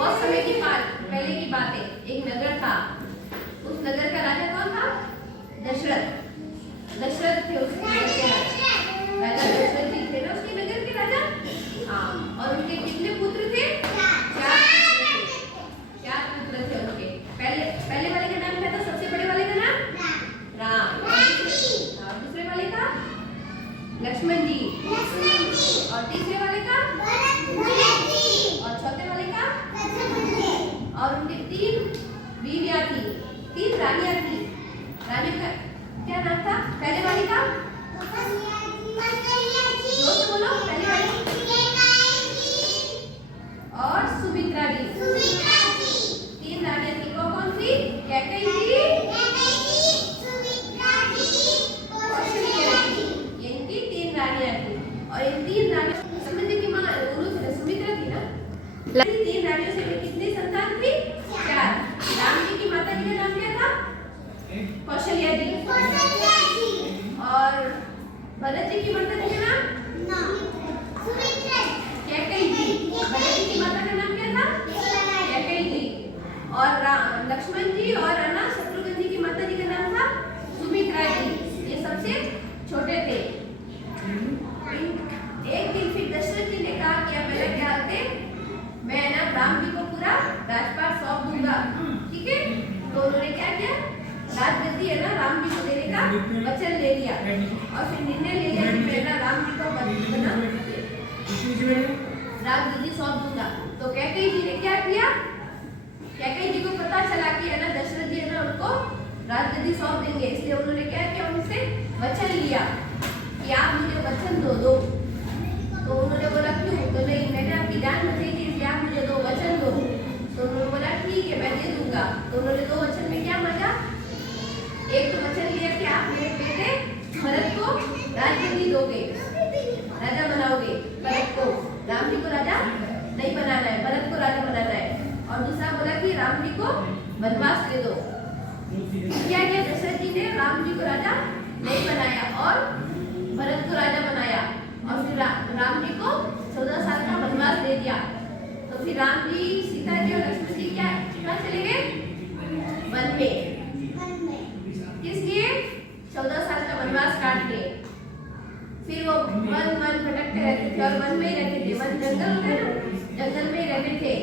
बहुत समय की बात, पहले की बात है। एक नगर था, उस नगर का राजा कौन था? दशरथ। दशरथ थे उस नगर के राजा। राजा दशरथ जी थे ना उसके नगर के राजा। हाँ, और उनके कितने पुत्र थे? 4 पुत्र थे। 4 पुत्र थे उनके। पहले वाले का नाम क्या था? सबसे बड़े वाले का नाम राम। और दूसरे वाले का लक्ष्मण जी। और तीसरे वाले का और चौथे वाले का। और उनके 3 बीवियां थी, 3 रानियां थी। रानी का क्या नाम था? पहले वाली का जोर से बोलो। पहले वाली और सुमित्रा जी। 3 रानियां थी। कौन कौन सी? कैकेयी जी, ये इनकी 3 रानियां थी। और इन 3 रानियों सुमित्रा की माँ सुमित्रा थी ना। 3 रानियों से कितनी संतान थी? 4। राम जी की माता जी का नाम क्या था? कौशल्या जी। और भरत जी की माता जी का नाम कैकेयी जी। भरत जी की माता का नाम क्या था? कैकेयी जी। और लक्ष्मण जी और शत्रुघ्न जी की माता जी का नाम था सुमित्रा जी। ये सबसे छोटे थे। एक दिन फिर दशरथ जी ने कहा कि अब मेरा क्या हालते, मैं ना राम जी को पूरा राजपाट सौंप दूंगा, ठीक है। तो उन्होंने क्या किया? राजगद्दी है ना राम जी को देने का वचन ले लिया और फिर निर्णय ले लिया कि मैं ना राम जी को राजगद्दी सौंप दूंगा। तो कैकेयी जी ने क्या किया? कैकेयी जी को पता चला कि है ना दशरथ जी है ना उनको राजगद्दी सौंप देंगे, इसलिए उन्होंने क्या किया? उनसे वचन लिया कि आप मुझे वचन दो। तो उन्होंने बोला क्यों? तो नहीं, मैंने आपकी जान बचाई थी इसलिए आप मुझे 2 वचन दो। तो उन्होंने बोला ठीक है मैं दे दूंगा। तो उन्होंने 2 वचन में क्या मांगा? एक तो वचन लिया कि आप मेरे बेटे भरत को राजगद्दी दोगे, राजा बनाओगे। भरत को, राम जी को राजा नहीं बनाना है, भरत को राजा बनाना है। और दूसरा बोला कि राम जी को वनवास दे दो। क्या किया दशरथ जी ने? राम जी को राजा नहीं बनाया और भरत को राजा बनाया। और फिर राम जी को 14 साल का वनवास दे दिया। तो फिर राम जी, सीता जी और लक्ष्मण जी कहाँ चले गए? वन में। किस लिए? 14 साल का वनवास काट के। फिर वो वन भटकते रहते थे और वन में ही रहते थे। वन जंगल होता है ना, जंगल में ही रहते थे।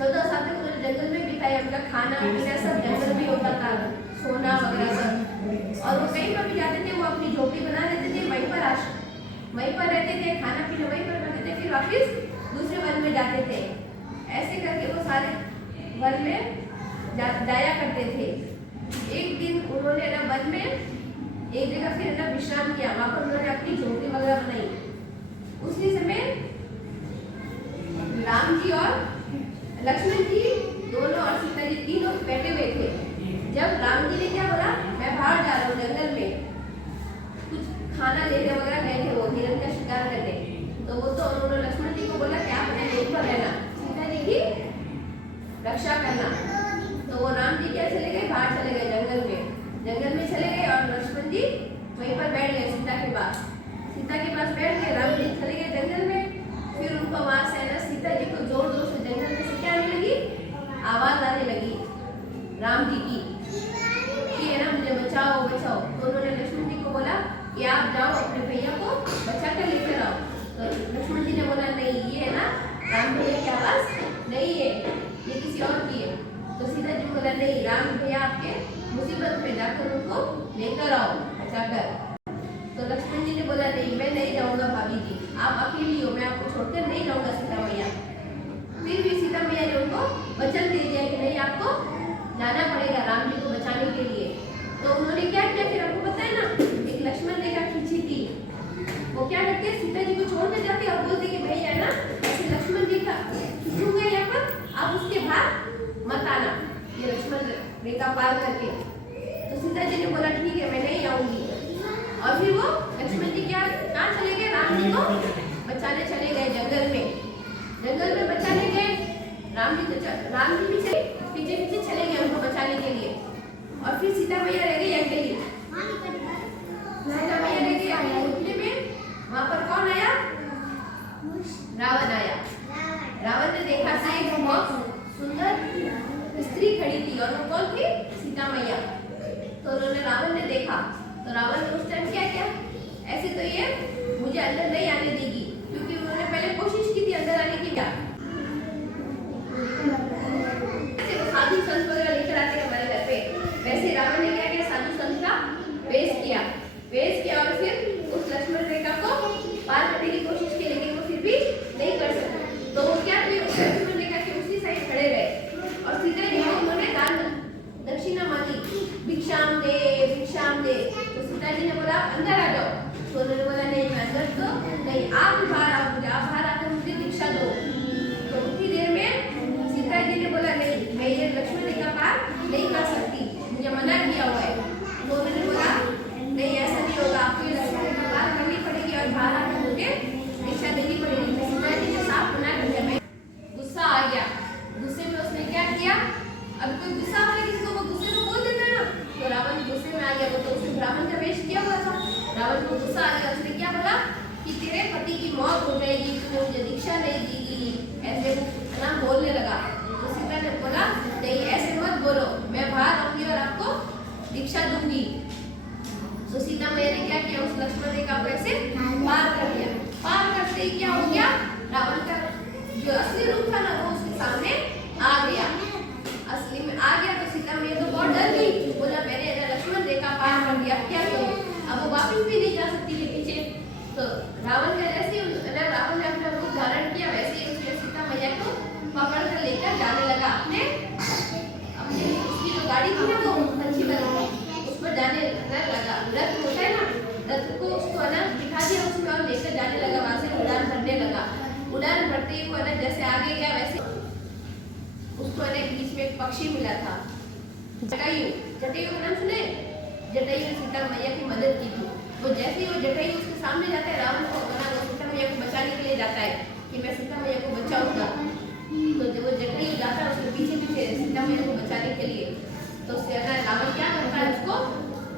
14 साल तक उन्होंने जंगल में बिताया। उनका खाना पीना सब जंगल में होता था, सोना वगैरह सब। और वो कहीं पर भी जाते थे वो अपनी झोपड़ी बना लेते थे, वहीं पर रहते थे, खाना पीना वहीं पर करते थे, फिर वापस दूसरे वन में जाते थे। ऐसे करके वो सारे वन में जाया करते थे। एक दिन उन्होंने ना वन में एक जगह फिर ना विश्राम किया। वहां पर उन्होंने अपनी झोपड़ी वगैरह बनाई। उसी समय राम जी और लक्ष्मण जी दोनों और सीता जी तीनों बैठे हुए थे। जब राम जी ने क्या बोला? मैं बाहर जा रहा हूँ जंगल में, कुछ खाना लेने वगैरह गए थे वो हिरण का शिकार करने। तो वो तो उन्होंने लक्ष्मण जी को बोला कि आप अपने यहीं पर रहना, सीता जी की रक्षा करना। तो वो राम जी क्या चले गए? बाहर चले गए जंगल में चले गए और लक्ष्मण जी वहीं पर बैठ गए सीता के पास बैठ गए। राम जी चले गए जंगल में। फिर उनको वहां से ना सीता जी को जोर जोर से जंगल में से क्या आने लगी? आवाज आने लगी राम जी की कि है ना मुझे बचाओ। तो उन्होंने लक्ष्मण जी को बोला कि आप जाओ अपने भैया को बचा कर लेकर आओ। तो लक्ष्मण जी ने बोला नहीं, ये है ना राम भैया की आवाज नहीं है, ये किसी और की है। तो सीता जी बोला नहीं, राम भैया आपके मुसीबत में जाकर उनको लेकर आओ बचाकर। तो लक्ष्मण जी ने बोला नहीं, मैं नहीं जाऊंगा भाभी जी, आप अकेली हो, मैं आपको छोड़कर नहीं जाऊंगा सीता मैया। फिर भी सीता मैया ने उनको वचन दे दिया कि नहीं आपको जाना पड़ेगा राम जी को बचाने के लिए। तो उन्होंने क्या किया? फिर आपको पता है ना, एक लक्ष्मण रेखा खींची थी। वो क्या करते हैं? सीता जी को छोड़ने जाते और बोलते कि भैया है ना ऐसे लक्ष्मण जी का खींचूंगा यहाँ पर, आप उसके बाहर मत आना, ये लक्ष्मण रेखा पार करके। तो सीता जी ने बोला ठीक है मैं नहीं आऊंगी। और फिर वो लक्ष्मण जी क्या कहाँ चले गए? राम जी को बचाने चले गए जंगल में बचाने गए। राम जी भी चले पीछे चले गए उनको बचाने के लिए। और फिर सीता मैया रह गई अकेली। सीता मैया रह गई अकेले में। वहां पर कौन आया? रावण आया। रावण ने देखा कि सुंदर स्त्री खड़ी थी और वो कौन थी? सीता मैया। तो उन्होंने रावण ने देखा तो रावण ने उस टाइम क्या किया, ऐसे तो ये मुझे अंदर नहीं आने देगी, क्योंकि उन्होंने पहले कोशिश की थी अंदर आने की। क्या साधु संत वगैरह लेकर आते हैं हमारे घर पे, वैसे रावण ने क्या किया, साधु संत का वेश किया और फिर उस लक्ष्मण रेखा को पार करने की कोशिश की, लेकिन वो फिर भी नहीं कर सके। तो वो क्या थे, लक्ष्मण रेखा के उसी साइड खड़े रहे और सीता जी को उन्होंने दान दक्षिणा मांगी, भिक्षाम दे। तो सीता जी ने बोला अंदर आ जाओ। तो उन्होंने बोला नहीं, मैं अंदर तो नहीं, आप बाहर आओ, आप बाहर आकर मुझे दीक्षा दो। तो उतनी देर में सीता जी ने बोला नहीं, मैं ये लक्ष्मण रेखा पार नहीं कर सकती, मुझे मना किया हुआ है। तो उन्होंने बोला नहीं, ऐसा नहीं होगा, आपको ये लक्ष्मण रेखा पार करनी पड़ेगी और बाहर आकर मुझे दीक्षा देनी पड़ेगी। तो सीता जी ने साफ मना कर दिया। गुस्सा आ गया, गुस्से में उसने क्या किया, अब कोई गुस्सा आ गया किसी को, वो गुस्से में बोल देता है ना, तो रावण गुस्से में आ गया। वो तो उसने ब्राह्मण का वेश किया हुआ था, रावण को गुस्सा आ गया। उसने क्या बोला कि तेरे पति की मौत हो जाएगी, तू मुझे दीक्षा नहीं देगी, ऐसे ना बोलने लगा। तो सीता ने बोला नहीं, ऐसे मत बोलो, मैं बाहर आऊंगी और आपको दीक्षा दूंगी। तो सीता मैया ने क्या किया, उस लक्ष्मण रेखा को ऐसे पार कर दिया। पार करते ही क्या हो गया, रावण का जो असली रूप था ना वो उसके सामने आ गया, असली में आ गया। तो सीता मैया तो बहुत डर गई, बोला मैंने लक्ष्मण रेखा पार कर दिया, क्या करूं, अब वो वापस भी नहीं जा सकती है पीछे। तो रावण का जैसे रावण ने अपना रूप धारण किया, वैसे ही उसने सीता मैया को पकड़ कर लेकर जाने लगा अपने उसकी जो गाड़ी थी ना वो अच्छी लगी, उस पर जाने लगा। रथ होता है ना, रथ को उसको है ना बिठा दिया उसमें और लेकर जाने लगा, वहां से उड़ान भरने लगा। उड़ान भरते ही वो है ना जैसे आगे गया, वैसे उसको है ना बीच में एक पक्षी मिला था, जटायु। जटायु का नाम सुने? जटायु ने सीता मैया की मदद की थी। वो जैसे ही वो जटायु उसके सामने जाता है, रावण को बना वो सीता मैया को बचाने के लिए जाता है कि मैं सीता मैया को बचाऊंगा। तो जब वो जटायु जाता है उसके पीछे पीछे सीता मैया को बचाने के लिए, तो रावण क्या करता है, उसको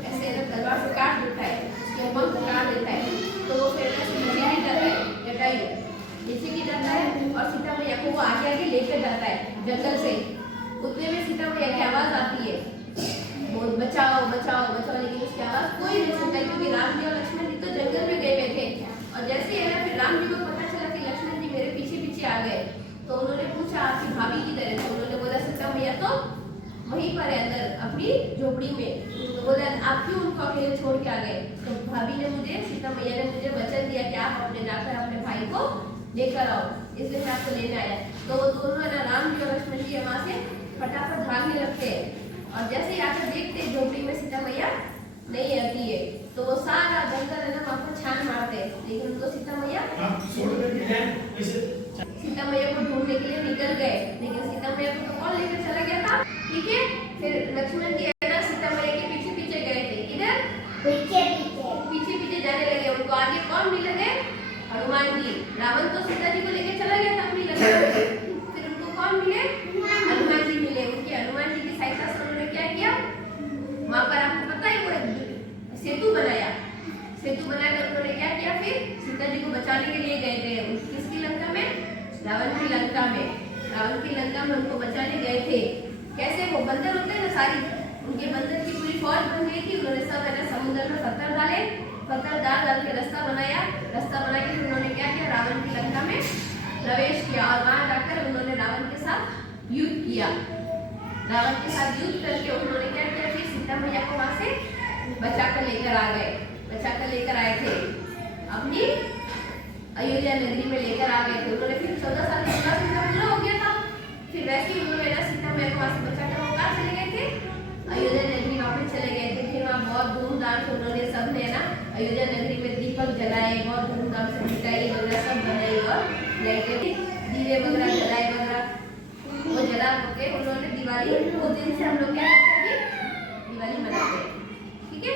ऐसे तलवार से काट देता है, उसके पंख काट देता है। तो वो फिर ऐसे नीचे गिर जाता है, जटायु नीचे गिर जाता है और सीता मैया को वो आगे आगे लेकर जाता है जंगल से। उतने में सीता मैया की आवाज आती है, बहुत बचाओ बचाओ बचाओ, लेकिन उसकी आवाज कोई नहीं सुनता, क्योंकि राम जी और लक्ष्मण जी तो जंगल में गए हुए थे। और जैसे ही है ना फिर राम जी को पता चला कि लक्ष्मण जी मेरे पीछे पीछे आ गए, तो उन्होंने पूछा आपकी भाभी किधर है? तो उन्होंने बोला सीता मैया तो वहीं पर है अंदर अपनी झोपड़ी में। तो बोला आप क्यों उनको अकेले छोड़ के आ गए? तो भाभी ने मुझे, सीता मैया ने मुझे वचन दिया कि आप अपने जाकर अपने भाई को लेकर आओ, इसलिए मैं आपको लेने आया। तो वो दोनों है ना राम जी और लक्ष्मण जी वहां से फटाफट भागने लगते हैं और जैसे ही आकर देखते हैं झोपड़ी में सीता मैया नहीं आती है, तो वो सारा जंगल है ना वहां पर छान मारते हैं, लेकिन उनको सीता मैया को ढूंढने के लिए निकल गए, लेकिन सीता मैया को तो कौन लेकर चला गया था, ठीक है। फिर लक्ष्मण जी है ना सीता मैया के पीछे पीछे गए थे, इधर पीछे पीछे जाने लगे। उनको आगे कौन मिल गए? हनुमान जी। रावण तो सीता जी को लेकर चला गया था अपनी लंका में, फिर उनको कौन मिले? हनुमान जी मिले। उनके हनुमान जी की सहायता से उन्होंने क्या किया, वहां पर आपको पता है वो सेतु बनाया, सेतु बनाकर उन्होंने क्या किया, फिर सीता जी को बचाने के लिए गए थे। किसकी लंका में? रावण की लंका में। रावण की लंका में उनको बचाने गए थे। कैसे? वो बंदर होते हैं ना, सारी उनके बंदर की पूरी फौज बन गई थी। उन्होंने सब है ना समुद्र में पत्थर डाले, पत्थर डाल के रास्ता बनाया, रास्ता बना के उन्होंने क्या किया, रावण की लंका में प्रवेश किया और वहां जाकर उन्होंने रावण के साथ युद्ध किया। रावण के साथ युद्ध करके उन्होंने क्या किया, फिर सीता मैया को वहां से बचाकर लेकर आ गए, बचाकर लेकर आए थे अपनी अयोध्या नगरी में लेकर आ गए थे। उन्होंने फिर 14 साल का पूरा हो गया था। फिर वैसे ही उन्होंने सीता मैया को वहां से बचाकर वो कहाँ चले गए थे? अयोध्या नगरी वापस चले गए थे। फिर वहाँ बहुत धूमधाम से उन्होंने सब ने ना अयोध्या नगरी में दीपक जलाए, बहुत धूमधाम से मिठाई वगैरह सब बनाई और लाइटें दीवे वगैरह जलाए वगैरह, वो जला के उन्होंने दिवाली, वो दिन से हम लोग क्या करते हैं, दिवाली मनाते हैं, ठीक है।